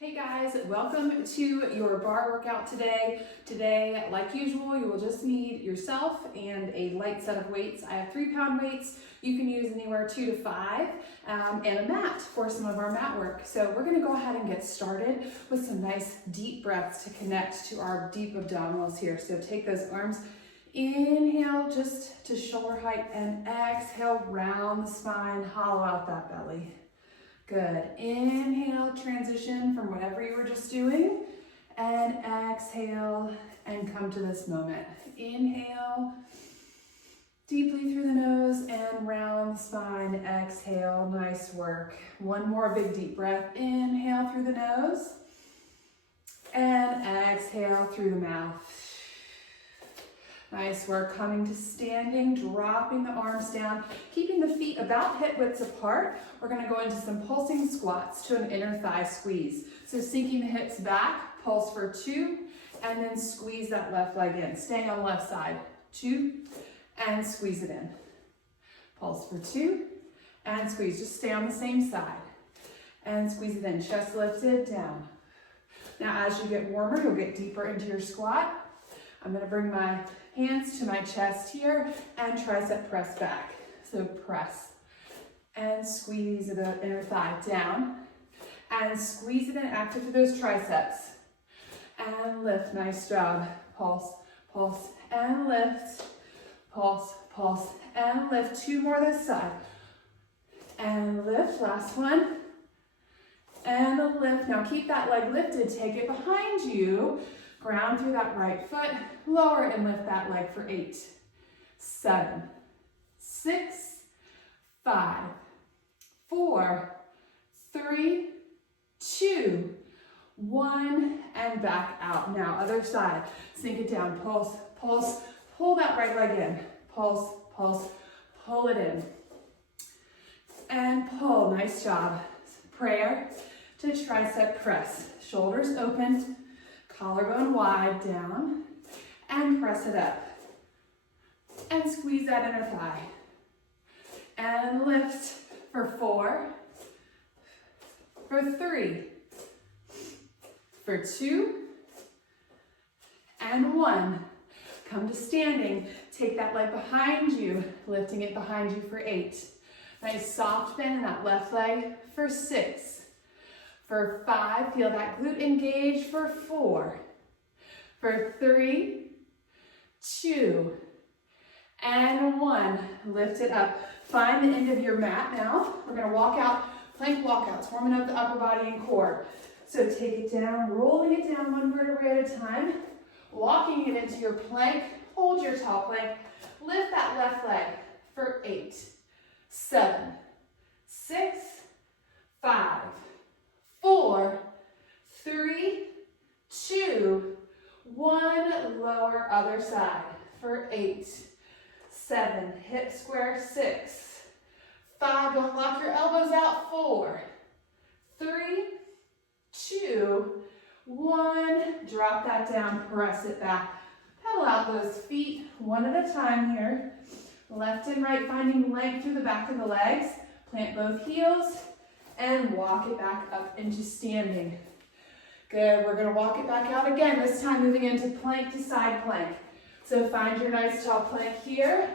Hey guys, welcome to your bar workout today. Today, like usual, you will just need yourself and a light set of weights. I have 3-pound weights. You can use anywhere 2 to 5 and a mat for some of our mat work. So we're gonna go ahead and get started with some nice deep breaths to connect to our deep abdominals here. So take those arms, inhale just to shoulder height, and exhale, round the spine, hollow out that belly. Good. Inhale, transition from whatever you were just doing, and exhale and come to this moment. Inhale deeply through the nose and round the spine. Exhale. Nice work. One more big deep breath. Inhale through the nose and exhale through the mouth. Nice work. Coming to standing, dropping the arms down, keeping the feet about hip widths apart. We're going to go into some pulsing squats to an inner thigh squeeze. So sinking the hips back, pulse for 2, and then squeeze that left leg in. Staying on the left side. 2, and squeeze it in. Pulse for 2, and squeeze. Just stay on the same side. And squeeze it in. Chest lifted, down. Now as you get warmer, you'll get deeper into your squat. I'm going to bring my hands to my chest here and tricep press back. So press and squeeze the inner thigh down and squeeze it in, active through those triceps. And lift, nice job. Pulse, pulse, and lift. Pulse, pulse, and lift. 2 more this side. And lift, last one. And a lift. Now keep that leg lifted, take it behind you. Ground through that right foot, lower and lift that leg for 8, 7, 6, 5, 4, 3, 2, 1, and back out. Now, other side, sink it down, pulse, pulse, pull that right leg in, pulse, pulse, pull it in, and pull, nice job. Prayer to tricep press, shoulders open, collarbone wide down, and press it up. And squeeze that inner thigh. And lift for 4, for 3, for 2, and 1. Come to standing. Take that leg behind you, lifting it behind you for 8. Nice soft bend in that left leg for 6. For 5, feel that glute engage for 4. For 3, 2, and 1. Lift it up. Find the end of your mat now. We're going to walk out, plank walkouts, warming up the upper body and core. So take it down, rolling it down 1 vertebrae at a time, walking it into your plank. Hold your tall plank. Lift that left leg for 8, 7, 6, 5, 4, 3, 2, 1, lower other side for 8, 7, hip square 6, 5, don't lock your elbows out, 4, 3, 2, 1, drop that down, press it back, pedal out those feet one at a time here, left and right, finding length through the back of the legs, plant both heels, and walk it back up into standing. Good, we're gonna walk it back out again, this time moving into plank to side plank. So find your nice tall plank here,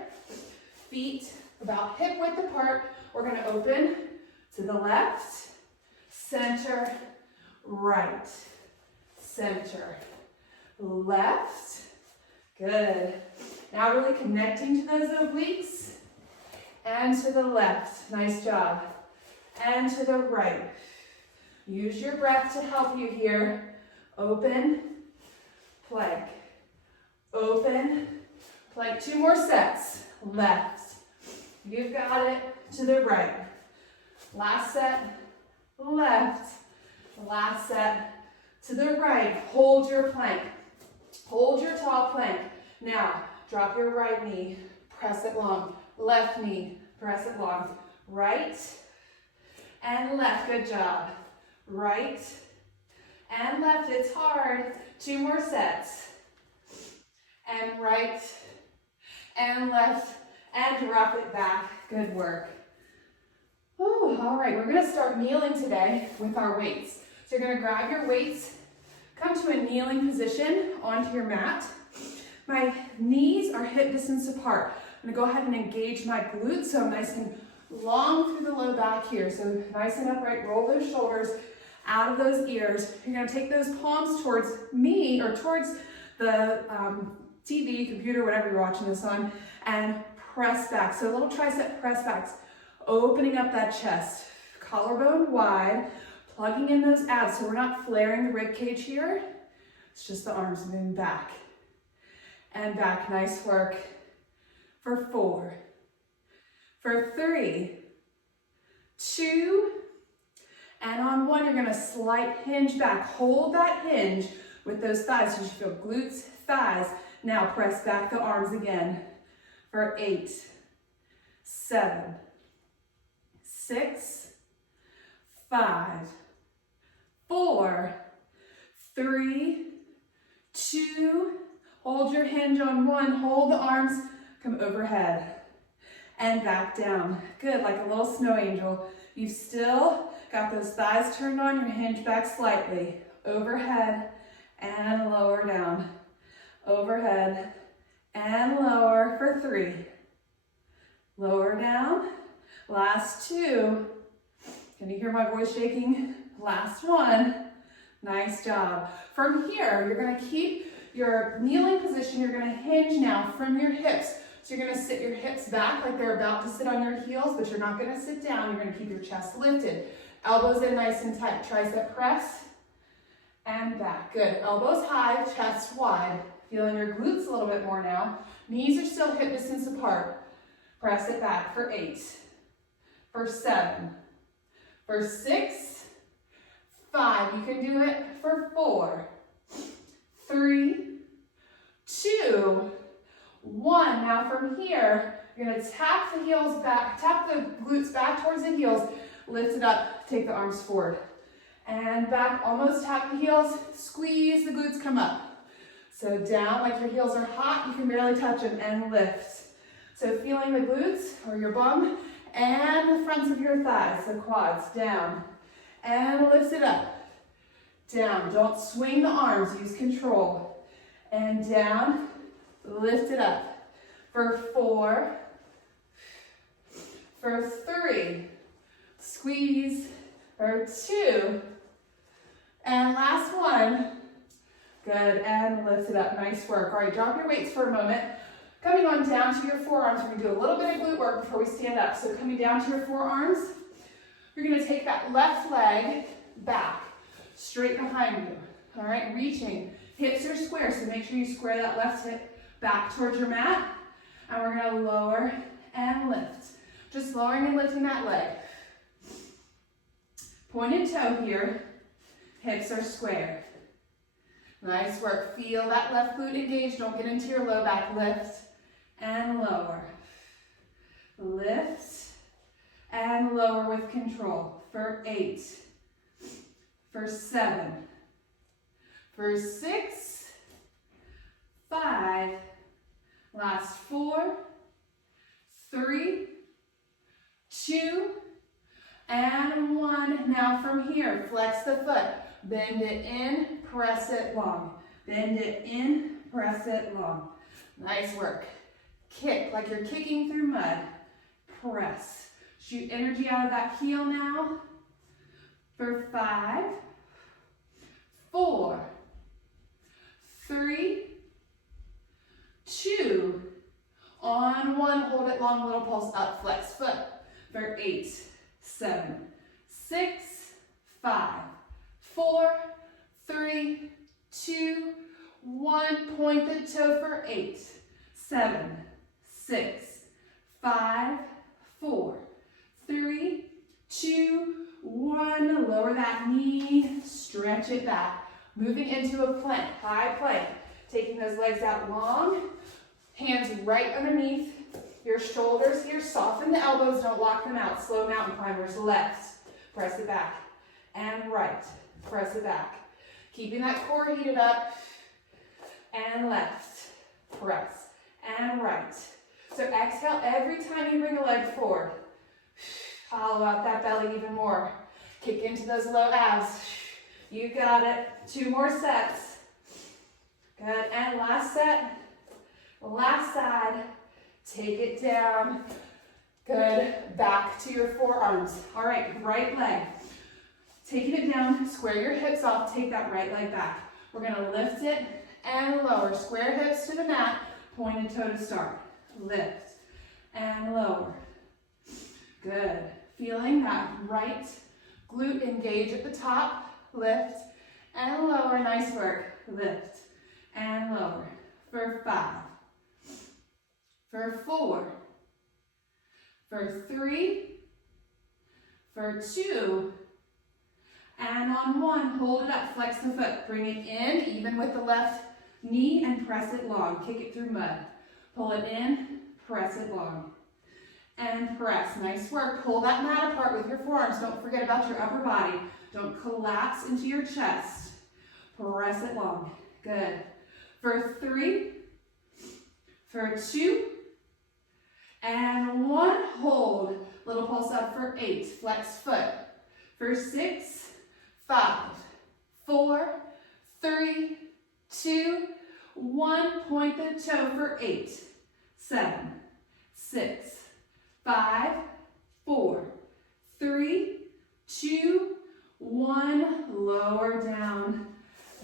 feet about hip width apart. We're gonna open to the left, center, right, center, left. Good. Now really connecting to those obliques and to the left, nice job. And to the right. Use your breath to help you here. Open, plank. Open, plank. 2 more sets. Left. You've got it. To the right. Last set. Left. Last set. To the right. Hold your plank. Hold your tall plank. Now, drop your right knee. Press it long. Left knee. Press it long. Right. And left, good job. Right and left, it's hard. 2 more sets. And right and left and drop it back. Good work. Ooh, all right, we're gonna start kneeling today with our weights. So you're gonna grab your weights, come to a kneeling position onto your mat. My knees are hip distance apart. I'm gonna go ahead and engage my glutes so I'm nice and long through the low back here. So nice and upright, roll those shoulders out of those ears. You're gonna take those palms towards me or towards the TV, computer, whatever you're watching this on, and press back. So a little tricep press backs, opening up that chest, collarbone wide, plugging in those abs. So we're not flaring the rib cage here. It's just the arms moving back and back. Nice work. For 4, for 3, 2, and on 1, you're gonna slight hinge back. Hold that hinge with those thighs. You should feel glutes, thighs. Now press back the arms again. For 8, 7, 6, 5, 4, 3, 2, hold your hinge on 1, hold the arms, come overhead and back down. Good, like a little snow angel. You've still got those thighs turned on, your hinge back slightly. Overhead and lower down. Overhead and lower for 3. Lower down. Last 2. Can you hear my voice shaking? Last 1. Nice job. From here, you're gonna keep your kneeling position. You're gonna hinge now from your hips. So you're gonna sit your hips back like they're about to sit on your heels, but you're not gonna sit down. You're gonna keep your chest lifted. Elbows in nice and tight. Tricep press and back. Good. Elbows high, chest wide. Feeling your glutes a little bit more now. Knees are still hip distance apart. Press it back for 8, for 7, for 6, 5. You can do it for 4, 3, 2, 1. Now from here, you're gonna tap the heels back, tap the glutes back towards the heels, lift it up, take the arms forward. And back, almost tap the heels, squeeze the glutes, come up. So down like your heels are hot, you can barely touch them, and lift. So feeling the glutes, or your bum, and the fronts of your thighs, the quads, down. And lift it up, down. Don't swing the arms, use control. And down, lift it up. For 4, for 3, squeeze, for 2, and last 1. Good, and lift it up, nice work. All right, drop your weights for a moment. Coming on down to your forearms, we're gonna do a little bit of glute work before we stand up. So coming down to your forearms, you're gonna take that left leg back, straight behind you. All right, reaching, hips are square, so make sure you square that left hip back towards your mat. And we're gonna lower and lift. Just lowering and lifting that leg. Pointed toe here, hips are square. Nice work. Feel that left glute engaged. Don't get into your low back. Lift and lower. Lift and lower with control. For 8, for 7, for 6, 5, last 4, 3, 2, and 1. Now from here, flex the foot. Bend it in, press it long. Bend it in, press it long. Nice work. Kick like you're kicking through mud. Press. Shoot energy out of that heel now. For 5, 4, 3, 2, on 1, hold it long, little pulse up, flex foot. For 8, 7, 6, 5, 4, 3, 2, 1. Point the toe for 8, 7, 6, 5, 4, 3, 2, 1. Lower that knee, stretch it back. Moving into a plank, high plank. Taking those legs out long, hands right underneath your shoulders here. Soften the elbows, don't lock them out. Slow mountain climbers. Left, press it back, and right. Press it back. Keeping that core heated up. And left. Press. And right. So exhale every time you bring a leg forward. Hollow out that belly even more. Kick into those low abs. You got it. 2 more sets. Good, and last set. Last side. Take it down. Good, back to your forearms. All right, right leg. Taking it down, square your hips off, take that right leg back. We're gonna lift it and lower. Square hips to the mat, pointed toe to start. Lift and lower. Good. Feeling that right glute engage at the top. Lift and lower. Nice work. Lift and lower. For 5. For 4. For 3. For 2. And on 1, hold it up, flex the foot. Bring it in, even with the left knee, and press it long. Kick it through mud. Pull it in, press it long. And press. Nice work. Pull that mat apart with your forearms. Don't forget about your upper body. Don't collapse into your chest. Press it long. Good. For 3. For 2. And 1. Hold. Little pulse up for 8. Flex foot. For 6. 5. 4. 3. 2. 1. Point the toe for 8. 7. 6. 5. 4. 3. 2. 1. Lower down.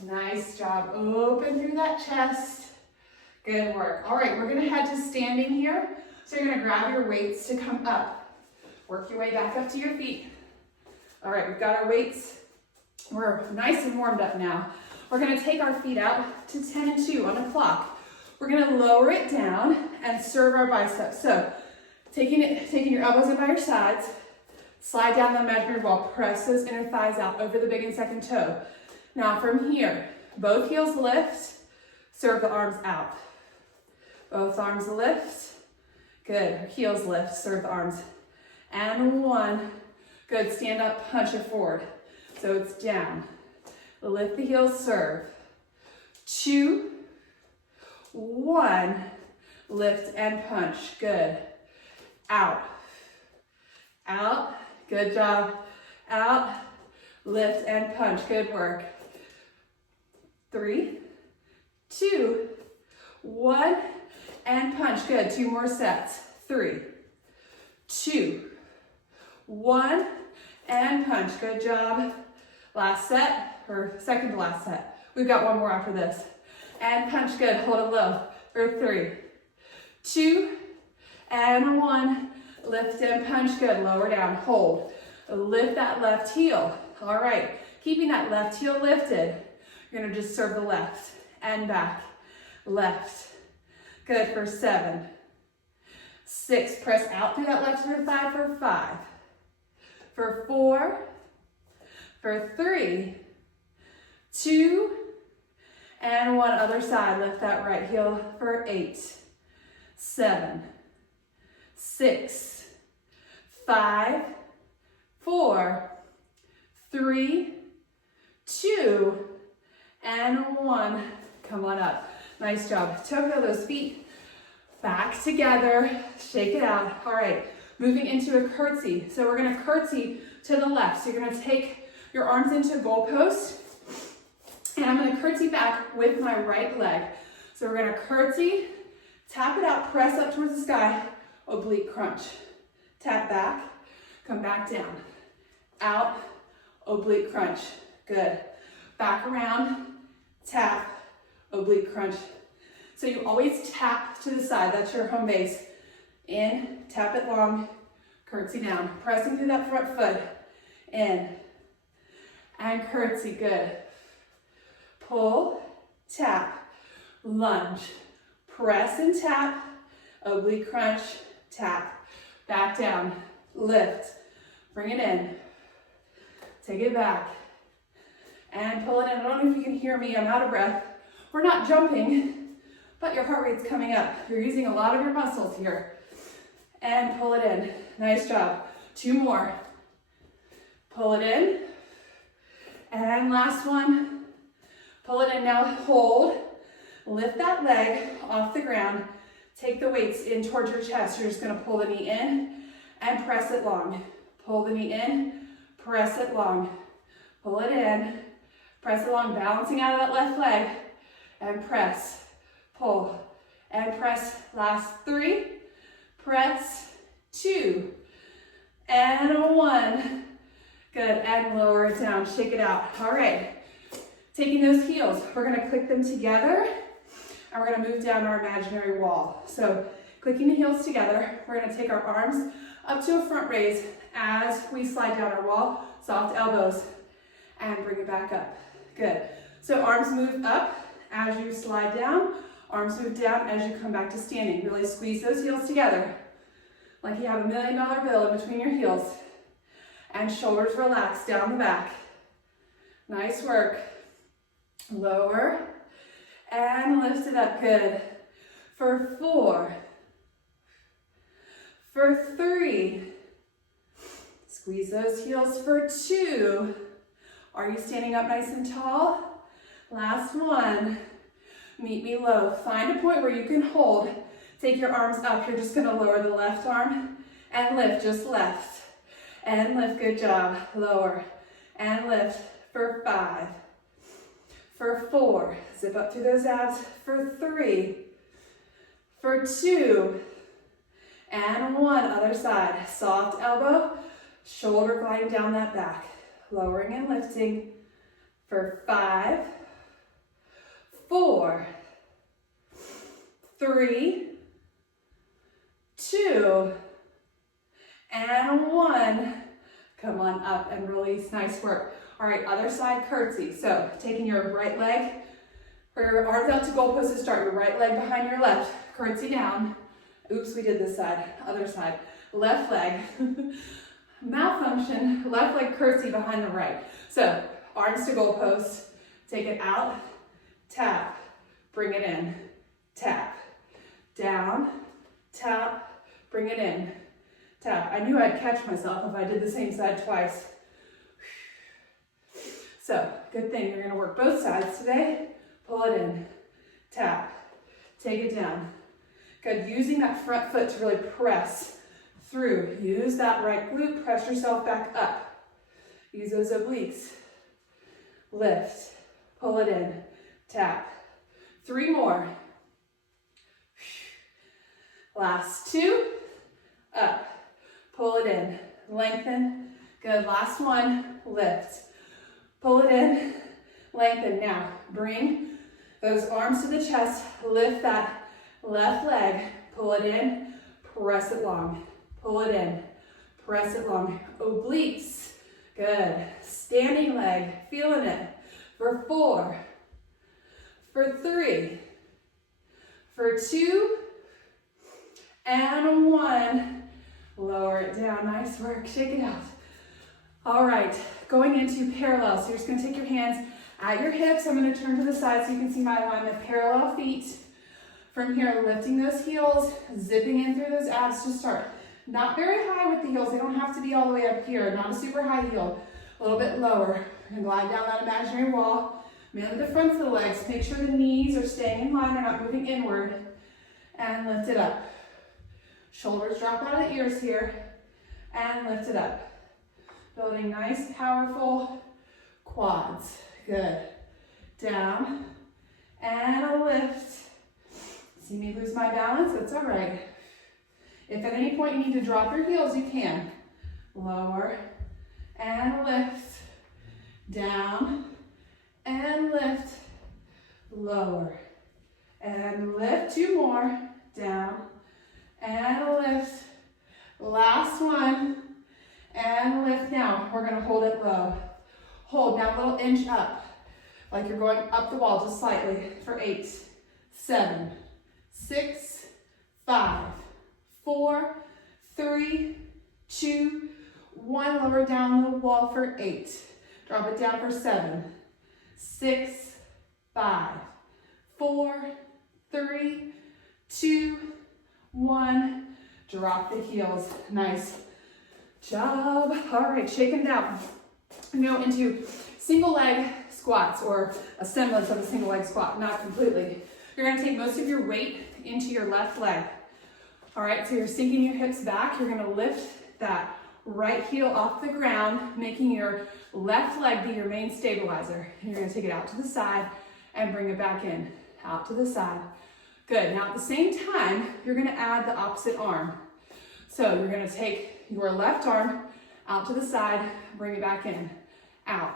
Nice job. Open through that chest. Good work. All right, we're going to head to standing here. So you're going to grab your weights to come up. Work your way back up to your feet. All right, we've got our weights. We're nice and warmed up now. We're going to take our feet out to 10 and 2 on a clock. We're going to lower it down and serve our biceps. So taking your elbows in by your sides, slide down the measured ball, press those inner thighs out over the big and second toe. Now from here, both heels lift, serve the arms out. Both arms lift. Good. Heels lift, serve the arms. And 1. Good. Stand up, punch it forward. So it's down. Lift the heels, serve. 2. 1. Lift and punch. Good. Out. Out. Good job. Out. Lift and punch. Good work. 3. 2. 1. And punch. Good. 2 more sets. 3. 2. 1. And punch. Good job. Last set, or second to last set. We've got 1 more after this. And punch. Good. Hold it low. For 3. 2. And 1. Lift and punch. Good. Lower down. Hold. Lift that left heel. All right. Keeping that left heel lifted. You're going to just serve the left and back. Left. Good. For 7. 6. Press out through that left inner thigh for 5. For 4. For 3. 2. And 1. Other side. Lift that right heel for 8. 7. 6. 5. 4. 3. 2. And 1. Come on up. Nice job. Toe heel those feet back together. Shake it out. All right. Moving into a curtsy. So we're going to curtsy to the left. So you're going to take your arms into a goalpost. And I'm going to curtsy back with my right leg. So we're going to curtsy, tap it out, press up towards the sky, oblique crunch. Tap back, come back down. Out, oblique crunch. Good. Back around, tap, oblique crunch. So you always tap to the side. That's your home base. In, tap it long, curtsy down. Pressing through that front foot. In, and curtsy. Good. Pull, tap, lunge. Press and tap, oblique crunch, tap. Back down, lift. Bring it in. Take it back. And pull it in. I don't know if you can hear me. I'm out of breath. We're not jumping, but your heart rate's coming up. You're using a lot of your muscles here. And pull it in. Nice job. 2 more. Pull it in. And last one. Pull it in. Now hold. Lift that leg off the ground. Take the weights in towards your chest. You're just going to pull the knee in and press it long. Pull the knee in. Press it long. Pull it in. Press along, balancing out of that left leg. And press, pull, and press. Last 3. Press, 2, and 1. Good, and lower it down, shake it out. All right, taking those heels, we're gonna click them together, and we're gonna move down our imaginary wall. So clicking the heels together, we're gonna take our arms up to a front raise as we slide down our wall, soft elbows, and bring it back up. Good. So arms move up as you slide down, arms move down as you come back to standing. Really squeeze those heels together, like you have $1 million bill in between your heels. And shoulders relax down the back. Nice work. Lower and lift it up. Good. For 4. For 3. Squeeze those heels for 2. Are you standing up nice and tall? Last 1. Meet me low. Find a point where you can hold. Take your arms up. You're just going to lower the left arm and lift. Just left. And lift, good job. Lower and lift for 5. For 4, zip up through those abs. For 3, for 2, and 1. Other side. Soft elbow, shoulder gliding down that back. Lowering and lifting for 5, 4, 3, 2, and 1. Come on up and release. Nice work. All right, other side curtsy. So taking your right leg, or your arms out to goalpost to start. Your right leg behind your left. Curtsy down. Oops, we did this side. Other side. Left leg. Malfunction. Left leg curtsy behind the right. So arms to goalpost. Take it out. Tap. Bring it in. Tap. Down. Tap. Bring it in. Tap. I knew I'd catch myself if I did the same side twice. So, good thing you're going to work both sides today. Pull it in. Tap. Take it down. Good. Using that front foot to really press through. Use that right glute. Press yourself back up. Use those obliques. Lift. Pull it in. Tap. 3 more. Last 2. Up. Pull it in, lengthen, good, last 1, lift, pull it in, lengthen. Now, bring those arms to the chest, lift that left leg, pull it in, press it long, pull it in, press it long, obliques, good, standing leg, feeling it, for 4, for 3, for 2, and 1. Lower it down, nice work, shake it out. All right, going into parallel. So you're just gonna take your hands at your hips. I'm gonna turn to the side so you can see my alignment. Parallel feet. From here, lifting those heels, zipping in through those abs to start. Not very high with the heels. They don't have to be all the way up here. Not a super high heel. A little bit lower. And glide down that imaginary wall. Bend the fronts of the legs. Make sure the knees are staying in line. They're not moving inward. And lift it up. Shoulders drop out of the ears here, and lift it up. Building nice, powerful quads. Good. Down, and a lift. See me lose my balance? That's all right. If at any point you need to drop your heels, you can. Lower, and lift. Down, and lift. Lower, and lift. 2 more. Down, and lift. Last 1, and lift. Now we're going to hold it low. Hold. Now a little inch up, like you're going up the wall just slightly for 8, 7, 6, 5, 4, 3, 2, 1. Lower down the wall for 8. Drop it down for 7, 6, 5, 4, 3, 2, 1. Drop the heels. Nice job. All right, shake them down. And go into single leg squats, or a semblance of a single leg squat, not completely. You're going to take most of your weight into your left leg. All right, so you're sinking your hips back. You're going to lift that right heel off the ground, making your left leg be your main stabilizer. You're gonna take it out to the side and bring it back in, out to the side. Good, now at the same time, you're gonna add the opposite arm. So you're gonna take your left arm out to the side, bring it back in, out.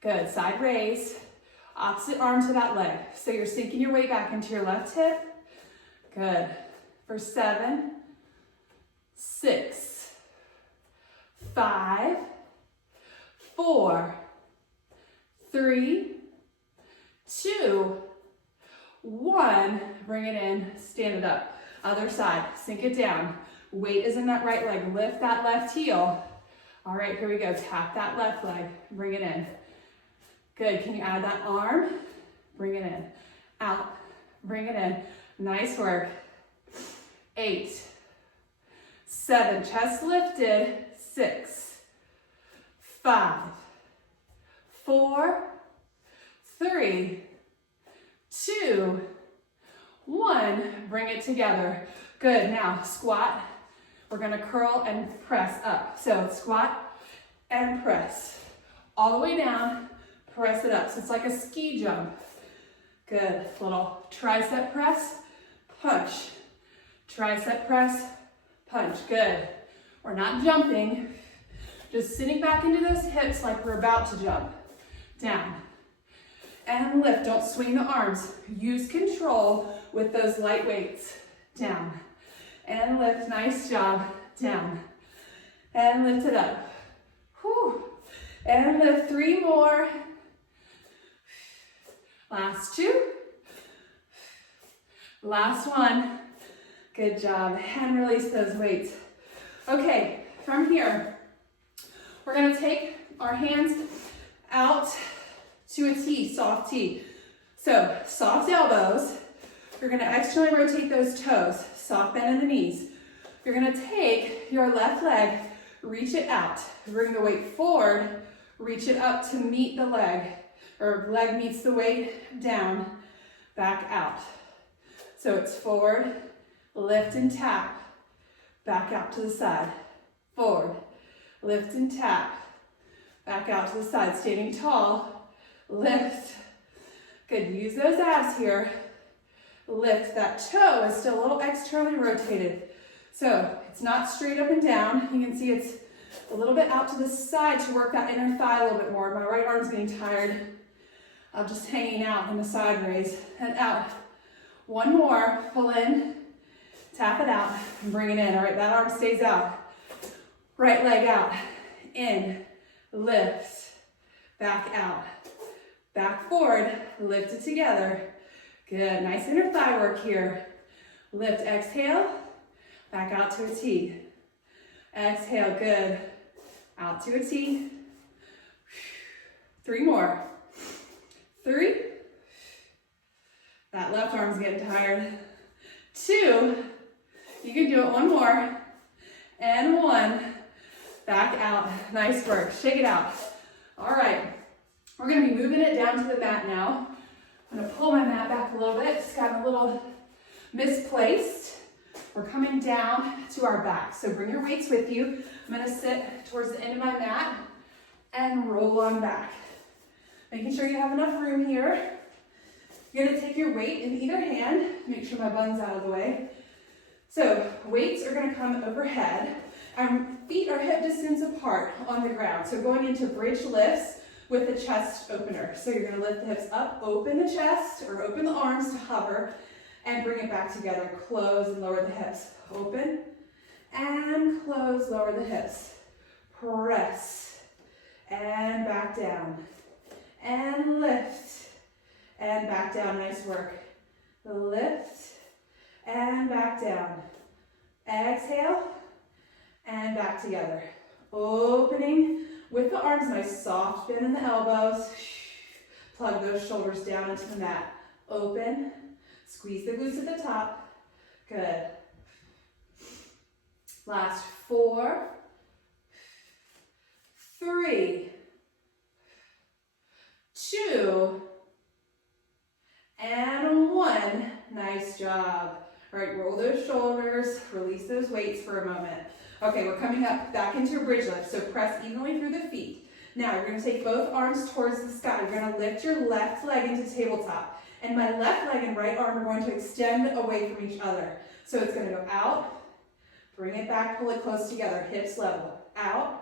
Good, side raise, opposite arm to that leg. So you're sinking your weight back into your left hip. Good, for 7, 6, 5, 4, 3, 2, 1. Bring it in, stand it up. Other side, sink it down. Weight is in that right leg. Lift that left heel. All right, here we go. Tap that left leg. Bring it in. Good. Can you add that arm? Bring it in. Out. Bring it in. Nice work. 8, 7. Chest lifted. 6, 5, 4, 3, 2, 1. Bring it together. Good. Now squat. We're going to curl and press up. So squat and press. All the way down, press it up. So it's like a ski jump. Good. Little tricep press, punch. Tricep press, punch. Good. We're not jumping, just sitting back into those hips like we're about to jump. Down. And lift. Don't swing the arms. Use control with those light weights. Down. And lift, nice job, down. And lift it up. Whew. And lift, 3 more. Last 2. Last 1. Good job, and release those weights. Okay, from here, we're gonna take our hands out to a T, soft T. So, soft elbows. You're gonna externally rotate those toes. Soft bend in the knees. You're gonna take your left leg, reach it out. Bring the weight forward, reach it up to meet the leg, or leg meets the weight, down, back out. So it's forward, lift and tap, back out to the side. Forward, lift and tap, back out to the side. Standing tall, lift. Good, use those abs here. Lift. That toe is still a little externally rotated. So it's not straight up and down. You can see it's a little bit out to the side to work that inner thigh a little bit more. My right arm's getting tired of just hanging out in the side raise. And out. 1 more. Pull in. Tap it out. And bring it in. All right, that arm stays out. Right leg out. In. Lift. Back out. Back forward. Lift it together. Good, nice inner thigh work here. Lift, exhale, back out to a T. Exhale, good. Out to a T. 3 more. 3. That left arm's getting tired. 2. You can do it 1 more. And 1. Back out. Nice work. Shake it out. All right. We're going to be moving it down to the mat now. I'm going to pull my mat back a little bit. It's gotten a little misplaced. We're coming down to our back. So bring your weights with you. I'm going to sit towards the end of my mat and roll on back. Making sure you have enough room here. You're going to take your weight in either hand. Make sure my bun's out of the way. So weights are going to come overhead. Our feet are hip distance apart on the ground. So going into bridge lifts with the chest opener. So you're going to lift the hips up, open the chest, or open the arms to hover, and bring it back together. Close and lower the hips. Open, and close, lower the hips. Press, and back down. And lift, and back down. Nice work. Lift, and back down. Exhale, and back together. Opening with the arms, nice soft bend in the elbows. Plug those shoulders down into the mat. Open, squeeze the glutes at the top. Good. Last 4, 3, 2, and 1. Nice job. All right, roll those shoulders, release those weights for a moment. Okay, we're coming up back into a bridge lift, so press evenly through the feet. Now, you're gonna take both arms towards the sky. You're gonna lift your left leg into tabletop. And my left leg and right arm are going to extend away from each other. So it's gonna go out, bring it back, pull it close together, hips level, out.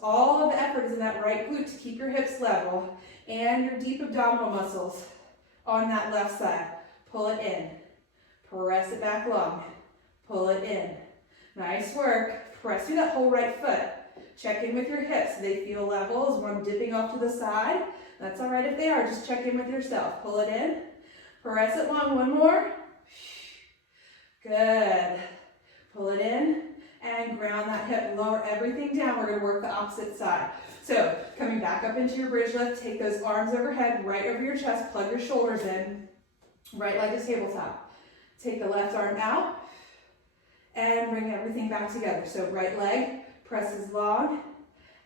All of the effort is in that right glute to keep your hips level and your deep abdominal muscles on that left side. Pull it in, press it back long, pull it in. Nice work. Press through that whole right foot. Check in with your hips. Do they feel level? Is one dipping off to the side? That's all right if they are. Just check in with yourself. Pull it in, press it long. One more. Good. Pull it in and ground that hip. Lower everything down. We're going to work the opposite side. So coming back up into your bridge lift, take those arms overhead, right over your chest, plug your shoulders in, right leg to tabletop. Take the left arm out and bring everything back together. So right leg presses long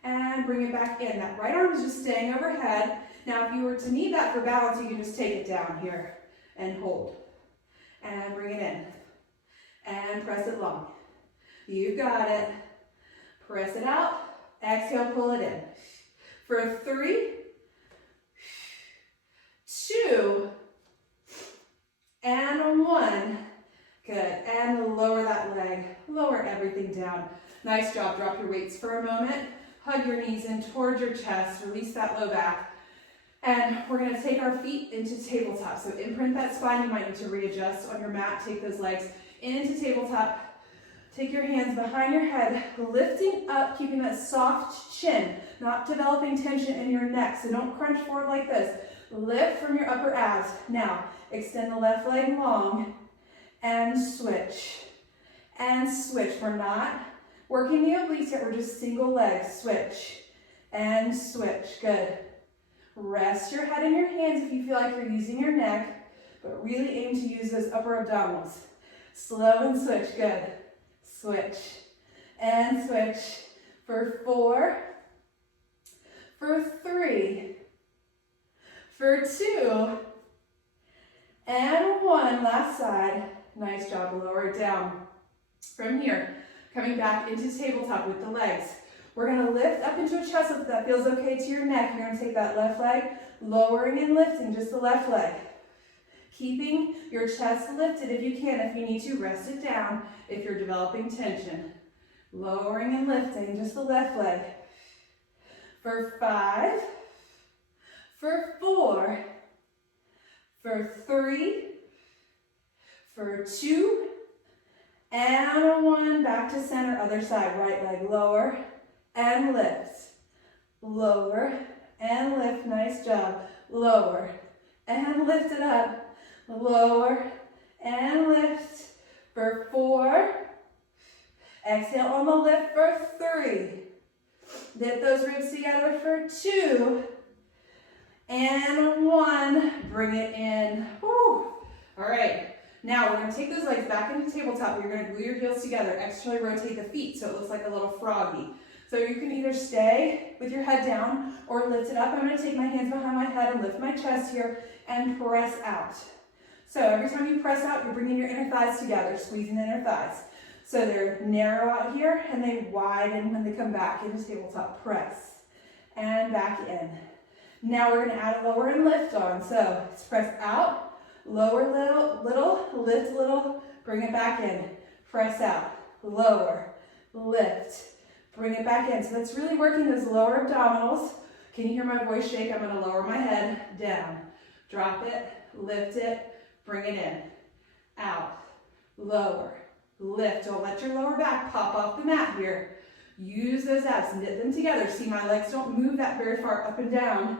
and bring it back in. That right arm is just staying overhead. Now if you were to need that for balance, you can just take it down here and hold and bring it in and press it long. You got it. Press it out. Exhale, pull it in. For 3, 2, and 1. Good. And lower that leg. Lower everything down. Nice job. Drop your weights for a moment. Hug your knees in towards your chest. Release that low back. And we're going to take our feet into tabletop. So imprint that spine. You might need to readjust on your mat. Take those legs into tabletop. Take your hands behind your head, lifting up, keeping that soft chin, not developing tension in your neck. So don't crunch forward like this. Lift from your upper abs. Now, extend the left leg long and switch. And switch. We're not working the obliques yet. We're just single leg. Switch and switch. Good. Rest your head in your hands if you feel like you're using your neck, but really aim to use those upper abdominals. Slow and switch. Good. Switch and switch for 4, for 3, for 2, and 1. Last side. Nice job. Lower it down. From here, coming back into tabletop with the legs. We're going to lift up into a chest lift. If that feels okay to your neck, you're going to take that left leg, lowering and lifting just the left leg. Keeping your chest lifted if you can. If you need to, rest it down if you're developing tension. Lowering and lifting just the left leg. For 5, for 4, for 3, for 2, and 1. Back to center, other side. Right leg lower and lift. Lower and lift. Nice job. Lower and lift it up. Lower and lift for 4. Exhale on the lift for 3. Dip those ribs together for 2. And 1. Bring it in. Woo. All right. Now we're going to take those legs back into tabletop. You're going to glue your heels together. Externally rotate the feet so it looks like a little froggy. So you can either stay with your head down or lift it up. I'm going to take my hands behind my head and lift my chest here and press out. So every time you press out, you're bringing your inner thighs together, squeezing the inner thighs. So they're narrow out here and they widen when they come back into tabletop. Press and back in. Now we're going to add a lower and lift on. So let's press out, lower little, lift little, bring it back in. Press out, lower, lift, bring it back in. So that's really working those lower abdominals. Can you hear my voice shake? I'm going to lower my head down. Drop it, lift it. Bring it in, out, lower, lift. Don't let your lower back pop off the mat here. Use those abs, knit them together. See, my legs don't move that very far up and down.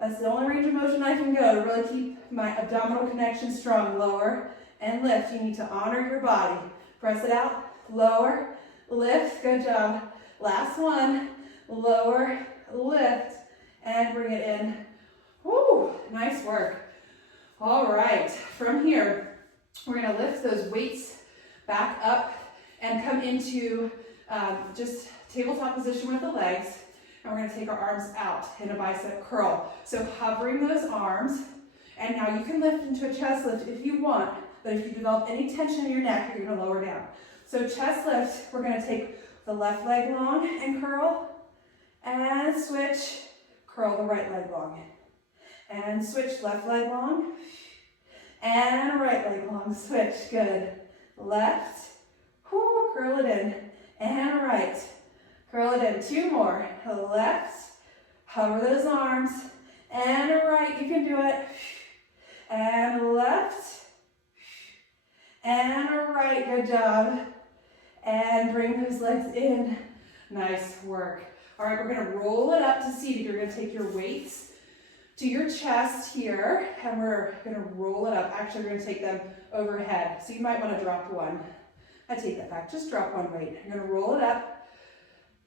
That's the only range of motion I can go to really keep my abdominal connection strong. Lower and lift. You need to honor your body. Press it out, lower, lift. Good job. Last one, lower, lift, and bring it in. Woo, nice work. All right, from here, we're going to lift those weights back up and come into just tabletop position with the legs. And we're going to take our arms out in a bicep curl. So hovering those arms, and now you can lift into a chest lift if you want, but if you develop any tension in your neck, you're going to lower down. So chest lift, we're gonna take the left leg long and curl, and switch, curl the right leg long. And switch, left leg long, and right leg long, switch, good. Left, whoo, curl it in, and right. Curl it in, 2 more. Left, hover those arms, and right, you can do it. And left, and right, good job. And bring those legs in, nice work. All right, we're gonna roll it up to seated. You're gonna take your weights to your chest here, and we're gonna roll it up. Actually, we're gonna take them overhead, so you might wanna drop one. I take that back, just drop one weight. You're gonna roll it up,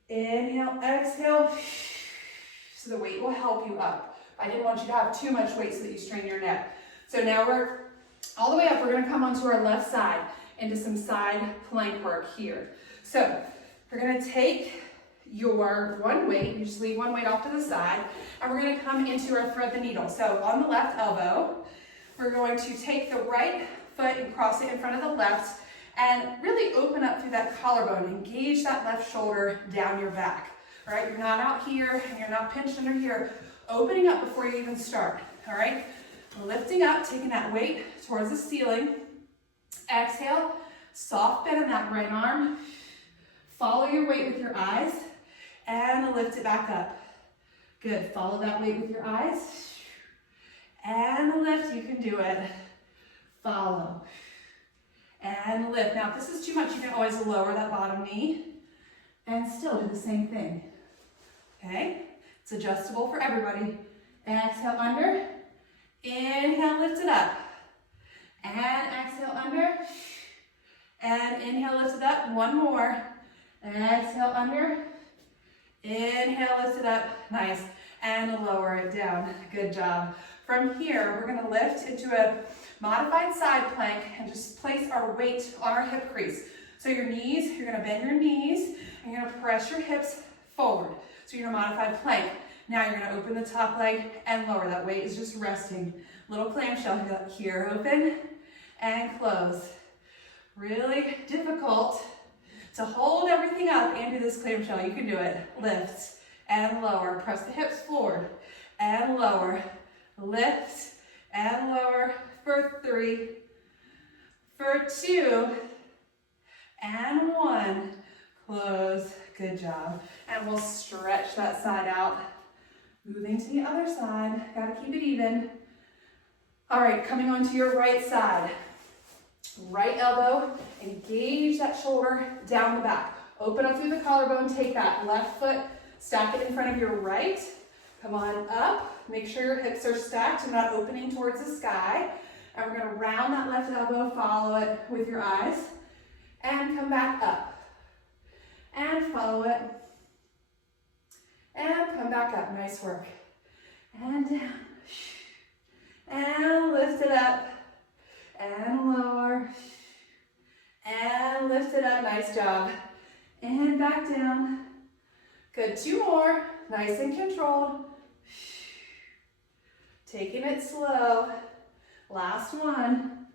inhale, exhale, so the weight will help you up. I didn't want you to have too much weight so that you strain your neck. So now we're all the way up, we're gonna come onto our left side into some side plank work here. So we're gonna take your one weight, you just leave one weight off to the side, and we're gonna come into our thread the needle. So on the left elbow, we're going to take the right foot and cross it in front of the left, and really open up through that collarbone. Engage that left shoulder down your back. All right, you're not out here, and you're not pinched under here. Opening up before you even start, all right? Lifting up, taking that weight towards the ceiling. Exhale, soft bend in that right arm. Follow your weight with your eyes, and lift it back up. Good, follow that weight with your eyes, and lift, you can do it. Follow, and lift. Now, if this is too much, you can always lower that bottom knee, and still do the same thing, okay? It's adjustable for everybody. Exhale under, inhale, lift it up, and exhale under, and inhale, lift it up, one more, exhale under, inhale, lift it up, nice, and lower it down, good job. From here, we're gonna lift into a modified side plank and just place our weight on our hip crease. So your knees, you're gonna bend your knees, and you're gonna press your hips forward. So you're in a modified plank. Now you're gonna open the top leg and lower. That weight is just resting. Little clamshell here, open and close. Really difficult to hold everything up and do this clamshell. You can do it. Lift and lower. Press the hips forward and lower. Lift and lower for 3, for 2, and 1. Close. Good job. And we'll stretch that side out. Moving to the other side. Gotta keep it even. All right, coming onto your right side. Right elbow, engage that shoulder down the back. Open up through the collarbone, take that left foot, stack it in front of your right. Come on up, make sure your hips are stacked and not opening towards the sky. And we're gonna round that left elbow, follow it with your eyes, and come back up. And follow it, and come back up, nice work. And down, and lift it up, and lower, and lift it up, nice job. And back down. Good, 2 more, nice and controlled. Taking it slow. Last one.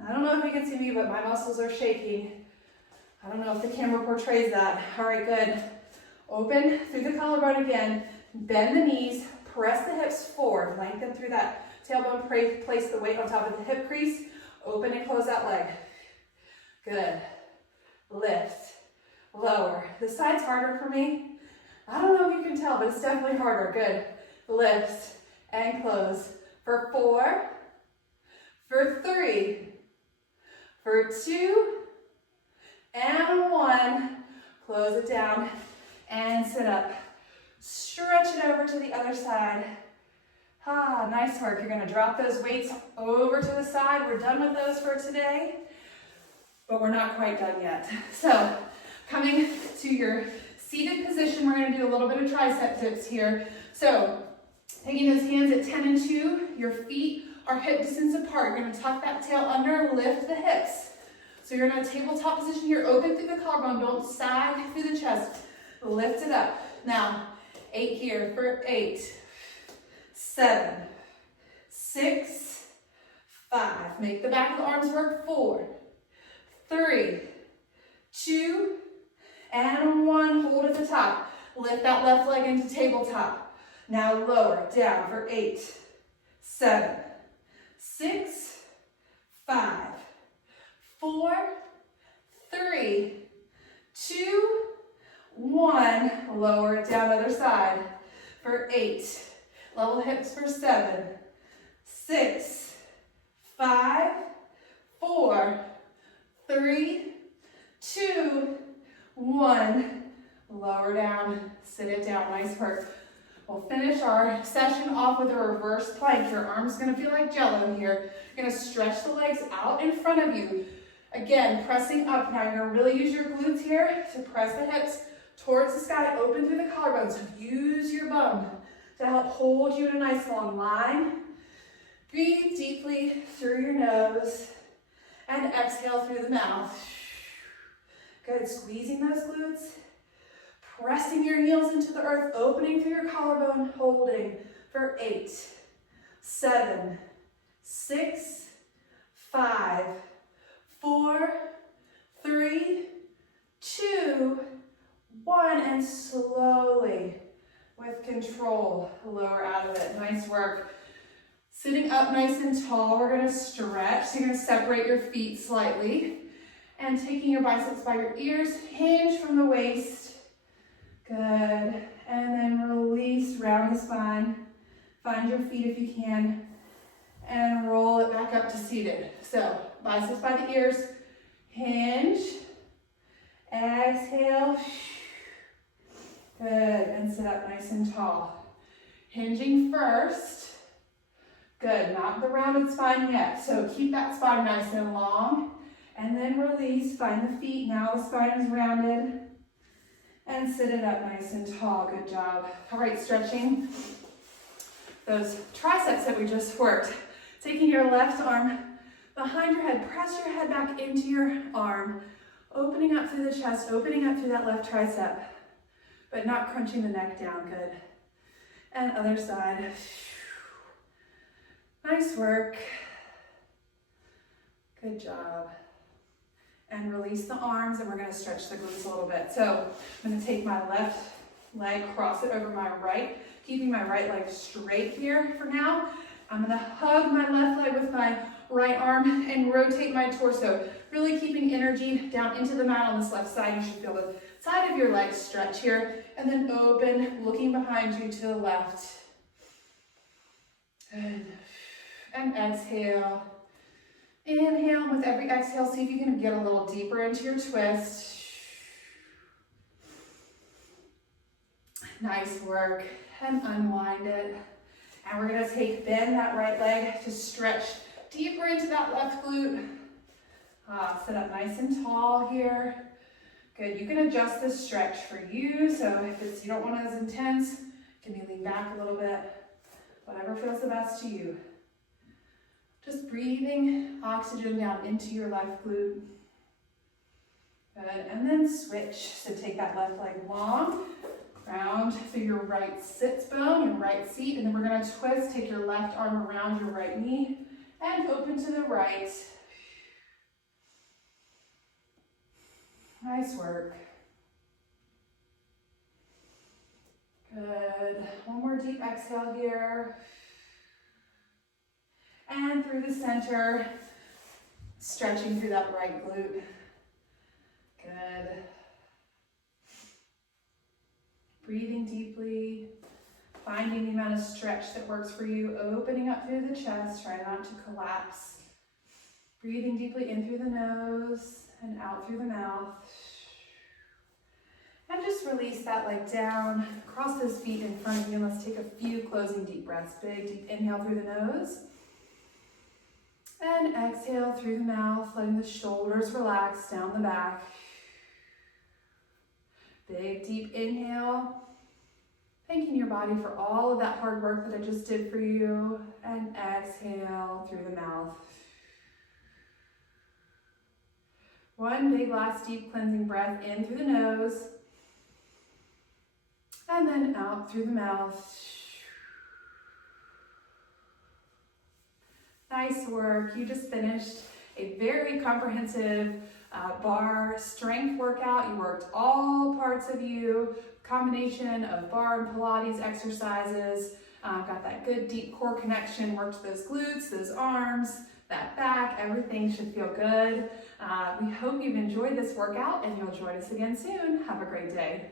I don't know if you can see me, but my muscles are shaking. I don't know if the camera portrays that. All right, good. Open through the collarbone again. Bend the knees, press the hips forward. Lengthen through that tailbone, place the weight on top of the hip crease. Open and close that leg. Good. Lift, lower. This side's harder for me. I don't know if you can tell, but it's definitely harder. Good. Lift and close. For 4, for 3, for 2, and 1. Close it down and sit up. Stretch it over to the other side. Ah, nice work. You're gonna drop those weights over to the side. We're done with those for today, but we're not quite done yet. So coming to your seated position, we're gonna do a little bit of tricep dips here. So taking those hands at 10 and 2, your feet are hip distance apart. You're gonna tuck that tail under, lift the hips. So you're in a tabletop position here, open through the collarbone, don't sag through the chest. Lift it up. Now, 8 here for 8, 7, 6, 5. Make the back of the arms work. 4, 3, 2, and 1. Hold at the top. Lift that left leg into tabletop. Now lower down for 8, 7, 6, 5, 4, 3, 2, 1. Lower it down other side for 8. Level hips for 7, 6, 5, 4, 3, 2, 1. Lower down, sit it down. Nice work. We'll finish our session off with a reverse plank. Your arm's gonna feel like jello here. You're gonna stretch the legs out in front of you. Again, pressing up. Now you're gonna really use your glutes here to press the hips towards the sky, open through the collarbones. Use your bum to help hold you in a nice long line. Breathe deeply through your nose and exhale through the mouth. Good, squeezing those glutes. Pressing your heels into the earth, opening through your collarbone, holding for 8, 7, 6, 5, 4, 3, 2, 1, and slowly, with control, lower out of it. Nice work. Sitting up nice and tall, we're gonna stretch. So you're gonna separate your feet slightly, and taking your biceps by your ears, hinge from the waist. Good, and then release, round the spine. Find your feet if you can, and roll it back up to seated. So, biceps by the ears, hinge, exhale, good, and sit up nice and tall. Hinging first, good, not the rounded spine yet, so keep that spine nice and long, and then release, find the feet, now the spine is rounded. And sit it up nice and tall. Good job. All right, stretching those triceps that we just worked. Taking your left arm behind your head. Press your head back into your arm. Opening up through the chest. Opening up through that left tricep. But not crunching the neck down. Good. And other side. Nice work. Good job. And release the arms, and we're going to stretch the glutes a little bit. So I'm going to take my left leg, cross it over my right, keeping my right leg straight here for now. I'm going to hug my left leg with my right arm and rotate my torso, really keeping energy down into the mat on this left side. You should feel the side of your leg stretch here, and then open, looking behind you to the left. Good. And exhale. Inhale, with every exhale, see if you can get a little deeper into your twist. Nice work, and unwind it. And we're gonna bend that right leg to stretch deeper into that left glute. Sit up nice and tall here. Good, you can adjust this stretch for you. So if you don't want it as intense, can you lean back a little bit? Whatever feels the best to you. Just breathing oxygen down into your left glute. Good, and then switch. So take that left leg long, round through your right sits bone, your right seat, and then we're gonna twist. Take your left arm around your right knee and open to the right. Nice work. Good, one more deep exhale here. And through the center, stretching through that right glute. Good. Breathing deeply, finding the amount of stretch that works for you, opening up through the chest, try not to collapse. Breathing deeply in through the nose and out through the mouth. And just release that leg down, cross those feet in front of you, and let's take a few closing deep breaths. Big, deep inhale through the nose. And exhale through the mouth, letting the shoulders relax down the back. Big, deep inhale. Thanking your body for all of that hard work that I just did for you. And exhale through the mouth. One big last deep cleansing breath in through the nose. And then out through the mouth. Nice work. You just finished a very comprehensive bar strength workout. You worked all parts of you, combination of bar and Pilates exercises, got that good deep core connection, worked those glutes, those arms, that back, everything should feel good. We hope you've enjoyed this workout and you'll join us again soon. Have a great day.